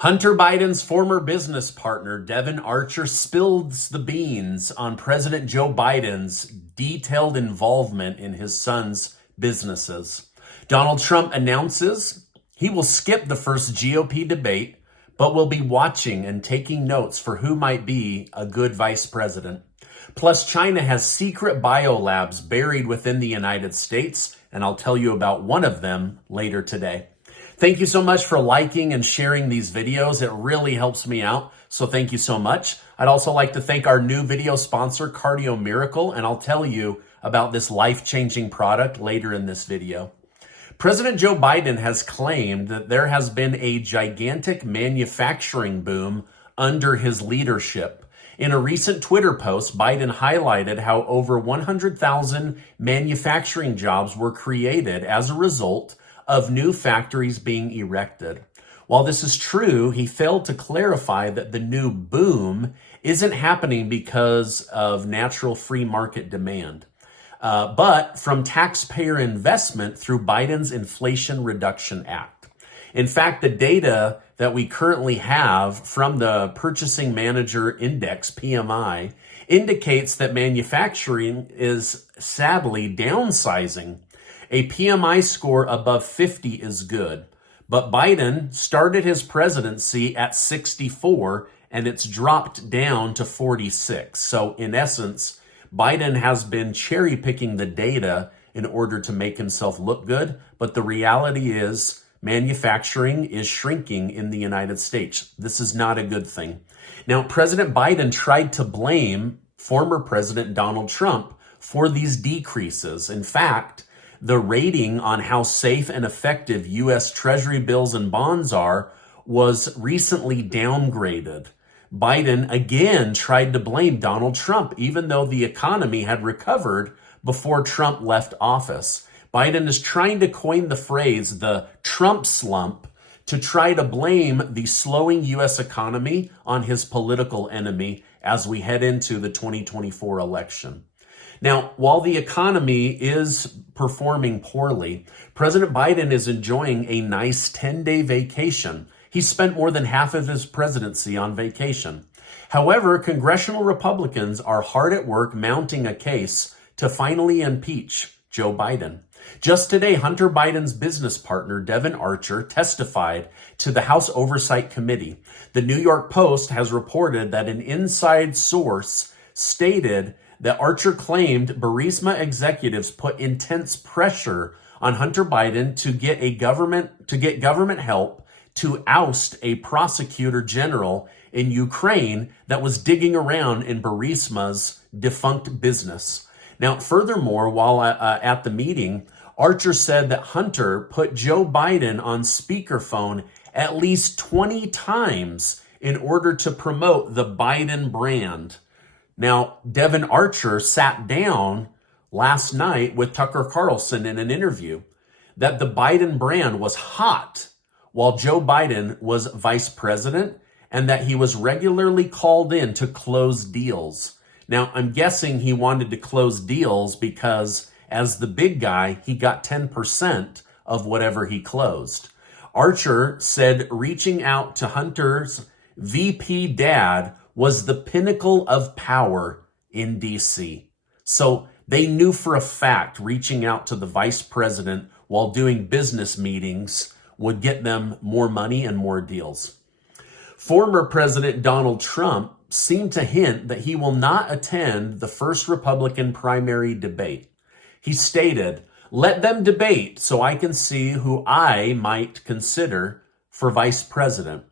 Hunter Biden's former business partner, Devon Archer, spills the beans on President Joe Biden's detailed involvement in his son's businesses. Donald Trump announces he will skip the first GOP debate, but will be watching and taking notes for who might be a good vice president. Plus, China has secret biolabs buried within the United States, and I'll tell you about one of them later today. Thank you so much for liking and sharing these videos. It really helps me out, so thank you so much. I'd also like to thank our new video sponsor, Cardio Miracle, and I'll tell you about this life-changing product later in this video. President Joe Biden has claimed that there has been a gigantic manufacturing boom under his leadership. In a recent Twitter post, Biden highlighted how over 100,000 manufacturing jobs were created as a result of new factories being erected. While this is true, he failed to clarify that the new boom isn't happening because of natural free market demand, but from taxpayer investment through Biden's Inflation Reduction Act. In fact, the data that we currently have from the Purchasing Manager Index, PMI, indicates that manufacturing is sadly downsizing. A PMI score above 50 is good, but Biden started his presidency at 64 and it's dropped down to 46. So in essence, Biden has been cherry picking the data in order to make himself look good, but the reality is manufacturing is shrinking in the United States. This is not a good thing. Now, President Biden tried to blame former President Donald Trump for these decreases. In fact, the rating on how safe and effective U.S. Treasury bills and bonds are was recently downgraded. Biden again tried to blame Donald Trump, even though the economy had recovered before Trump left office. Biden is trying to coin the phrase, the Trump slump, to try to blame the slowing U.S. economy on his political enemy as we head into the 2024 election. Now, while the economy is performing poorly, President Biden is enjoying a nice 10-day vacation. He spent more than half of his presidency on vacation. However, congressional Republicans are hard at work mounting a case to finally impeach Joe Biden. Just today, Hunter Biden's business partner, Devon Archer, testified to the House Oversight Committee. The New York Post has reported that an inside source stated that Archer claimed Burisma executives put intense pressure on Hunter Biden to get government help to oust a prosecutor general in Ukraine that was digging around in Burisma's defunct business. Now, furthermore, while at the meeting, Archer said that Hunter put Joe Biden on speakerphone at least 20 times in order to promote the Biden brand. Now, Devon Archer sat down last night with Tucker Carlson in an interview that the Biden brand was hot while Joe Biden was vice president and that he was regularly called in to close deals. Now, I'm guessing he wanted to close deals because as the big guy, he got 10% of whatever he closed. Archer said reaching out to Hunter's VP dad was the pinnacle of power in DC. So they knew for a fact reaching out to the vice president while doing business meetings would get them more money and more deals. Former President Donald Trump seemed to hint that he will not attend the first Republican primary debate. He stated, "Let them debate so I can see who I might consider for vice president,"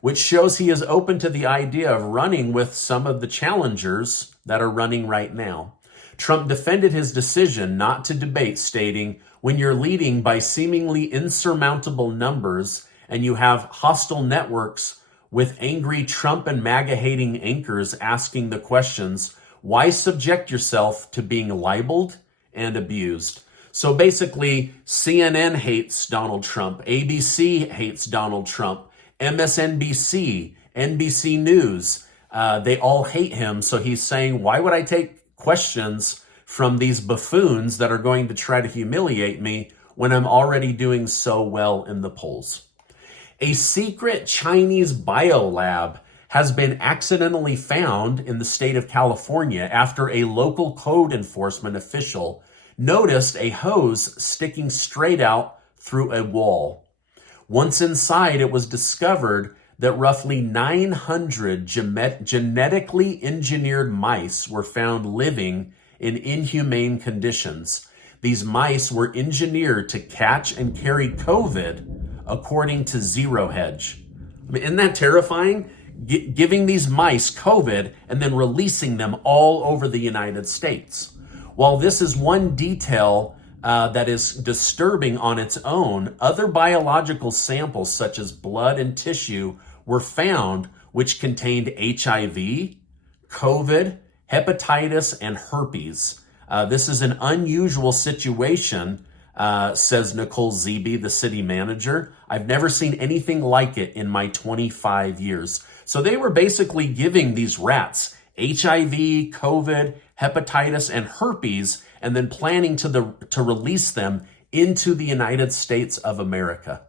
which shows he is open to the idea of running with some of the challengers that are running right now. Trump defended his decision not to debate, stating, "When you're leading by seemingly insurmountable numbers and you have hostile networks with angry Trump and MAGA-hating anchors asking the questions, why subject yourself to being libeled and abused?" So basically, CNN hates Donald Trump, ABC hates Donald Trump, MSNBC, NBC News, they all hate him. So he's saying, why would I take questions from these buffoons that are going to try to humiliate me when I'm already doing so well in the polls? A secret Chinese biolab has been accidentally found in the state of California after a local code enforcement official noticed a hose sticking straight out through a wall. Once inside, it was discovered that roughly 900 genetically engineered mice were found living in inhumane conditions. These mice were engineered to catch and carry COVID, according to Zero Hedge. I mean, isn't that terrifying? Giving these mice COVID and then releasing them all over the United States. While this is one detail that is disturbing on its own, other biological samples such as blood and tissue were found which contained HIV, COVID, hepatitis, and herpes. This is an unusual situation, says Nicole Zeeby, the city manager. I've never seen anything like it in my 25 years. So they were basically giving these rats HIV, COVID, hepatitis, and herpes, and then planning to release them into the United States of America.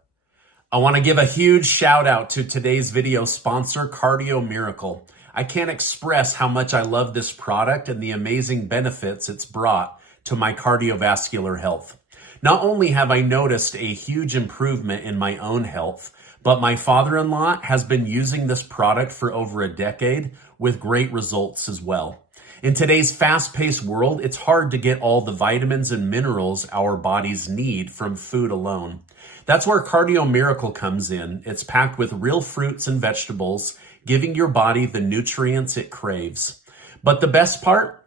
I want to give a huge shout out to today's video sponsor, Cardio Miracle. I can't express how much I love this product and the amazing benefits it's brought to my cardiovascular health. Not only have I noticed a huge improvement in my own health, but my father-in-law has been using this product for over a decade with great results as well. In today's fast-paced world, it's hard to get all the vitamins and minerals our bodies need from food alone. That's where Cardio Miracle comes in. It's packed with real fruits and vegetables, giving your body the nutrients it craves. But the best part?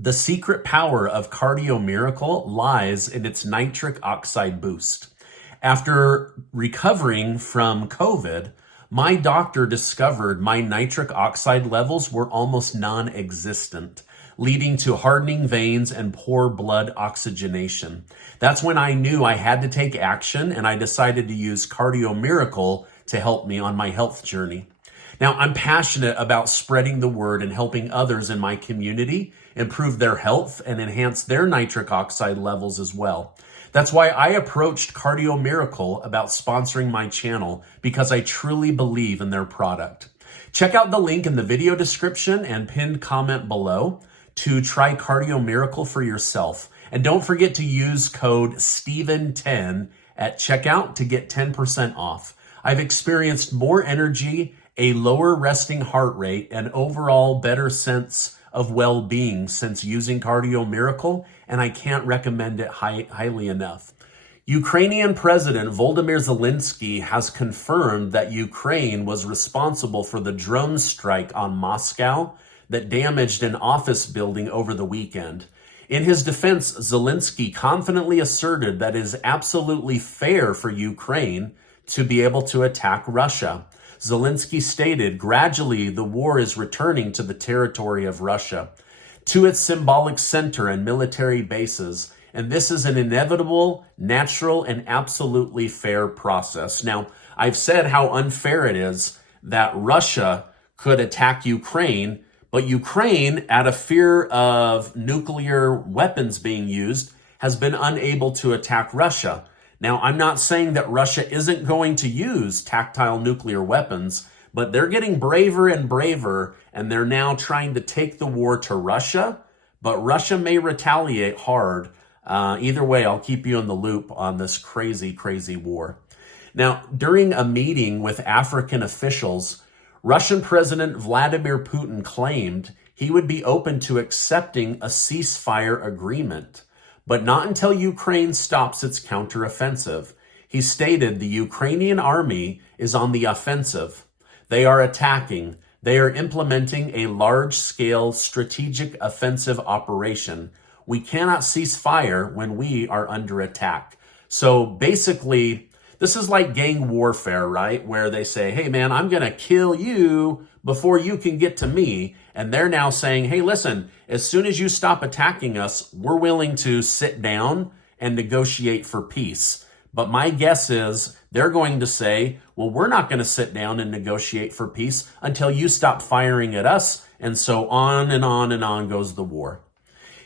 The secret power of Cardio Miracle lies in its nitric oxide boost. After recovering from COVID, my doctor discovered my nitric oxide levels were almost non-existent, leading to hardening veins and poor blood oxygenation. That's when I knew I had to take action, and I decided to use Cardio Miracle to help me on my health journey. Now, I'm passionate about spreading the word and helping others in my community improve their health and enhance their nitric oxide levels as well. That's why I approached Cardio Miracle about sponsoring my channel, because I truly believe in their product. Check out the link in the video description and pinned comment below to try Cardio Miracle for yourself. And don't forget to use code STEVEN10 at checkout to get 10% off. I've experienced more energy, a lower resting heart rate, and overall better sense of well-being since using Cardio Miracle, and I can't recommend it highly enough. Ukrainian President Volodymyr Zelenskky has confirmed that Ukraine was responsible for the drone strike on Moscow that damaged an office building over the weekend. In his defense, Zelenskky confidently asserted that it is absolutely fair for Ukraine to be able to attack Russia. Zelenskky stated, gradually the war is returning to the territory of Russia, to its symbolic center and military bases, and this is an inevitable, natural, and absolutely fair process. Now, I've said how unfair it is that Russia could attack Ukraine, but Ukraine, out of fear of nuclear weapons being used, has been unable to attack Russia. Now, I'm not saying that Russia isn't going to use tactile nuclear weapons, but they're getting braver and braver, and they're now trying to take the war to Russia, but Russia may retaliate hard. Either way, I'll keep you in the loop on this crazy, crazy war. Now, during a meeting with African officials, Russian President Vladimir Putin claimed he would be open to accepting a ceasefire agreement, but not until Ukraine stops its counteroffensive. He stated the Ukrainian army is on the offensive. They are attacking. They are implementing a large-scale strategic offensive operation. We cannot cease fire when we are under attack. So basically, this is like gang warfare, right? Where they say, hey man, I'm going to kill you before you can get to me. And they're now saying, hey, listen, as soon as you stop attacking us, we're willing to sit down and negotiate for peace. But my guess is they're going to say, well, we're not going to sit down and negotiate for peace until you stop firing at us. And so on and on and on goes the war.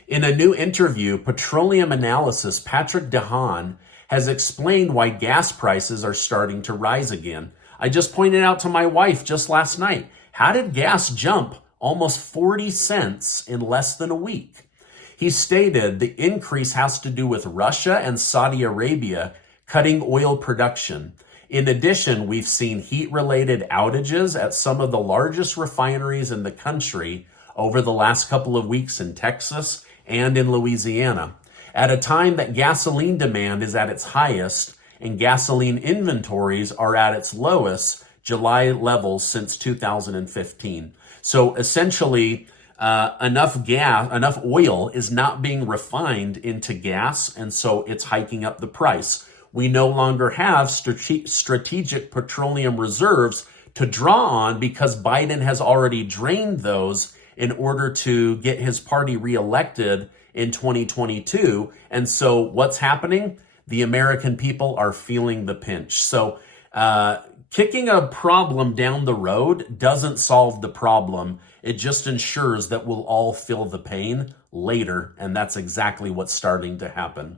In a new interview, petroleum analyst Patrick DeHaan has explained why gas prices are starting to rise again. I just pointed out to my wife just last night, how did gas jump almost 40 cents in less than a week? He stated the increase has to do with Russia and Saudi Arabia cutting oil production. In addition, we've seen heat-related outages at some of the largest refineries in the country over the last couple of weeks in Texas and in Louisiana, at a time that gasoline demand is at its highest and gasoline inventories are at its lowest July levels since 2015. So essentially, enough oil is not being refined into gas, and so it's hiking up the price. We no longer have strategic petroleum reserves to draw on because Biden has already drained those in order to get his party reelected in 2022. And so what's happening? The American people are feeling the pinch. So kicking a problem down the road doesn't solve the problem. It just ensures that we'll all feel the pain later, and that's exactly what's starting to happen.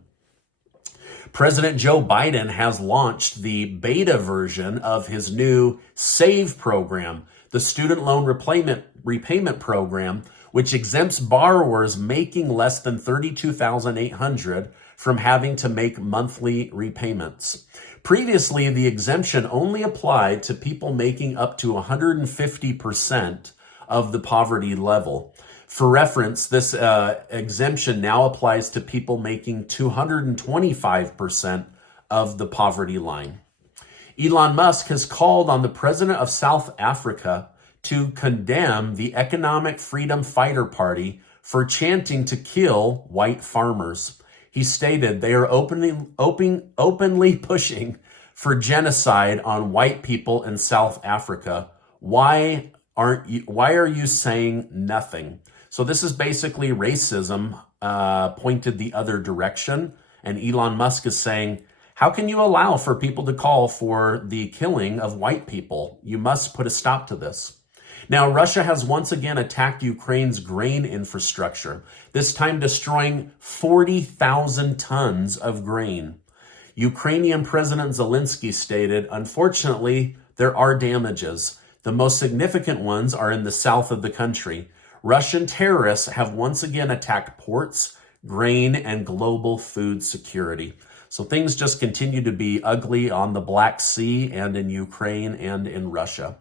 President Joe Biden has launched the beta version of his new SAVE program, the student loan repayment program, which exempts borrowers making less than $32,800 from having to make monthly repayments. Previously, the exemption only applied to people making up to 150% of the poverty level. For reference, this exemption now applies to people making 225% of the poverty line. Elon Musk has called on the president of South Africa to condemn the Economic Freedom Fighter Party for chanting to kill white farmers. He stated they are openly pushing for genocide on white people in South Africa. Why are you saying nothing? So this is basically racism pointed the other direction. And Elon Musk is saying, how can you allow for people to call for the killing of white people? You must put a stop to this. Now, Russia has once again attacked Ukraine's grain infrastructure, this time destroying 40,000 tons of grain. Ukrainian President Zelenskky stated, unfortunately, there are damages. The most significant ones are in the south of the country. Russian terrorists have once again attacked ports, grain, and global food security. So things just continue to be ugly on the Black Sea and in Ukraine and in Russia.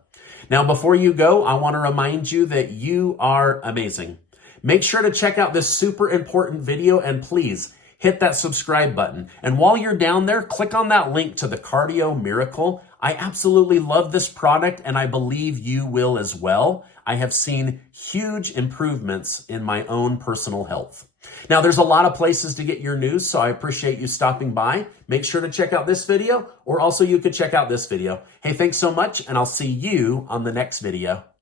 Now, before you go, I want to remind you that you are amazing. Make sure to check out this super important video and please hit that subscribe button. And while you're down there, click on that link to the Cardio Miracle. I absolutely love this product and I believe you will as well. I have seen huge improvements in my own personal health. Now, there's a lot of places to get your news, so I appreciate you stopping by. Make sure to check out this video, or also you could check out this video. Hey, thanks so much, and I'll see you on the next video.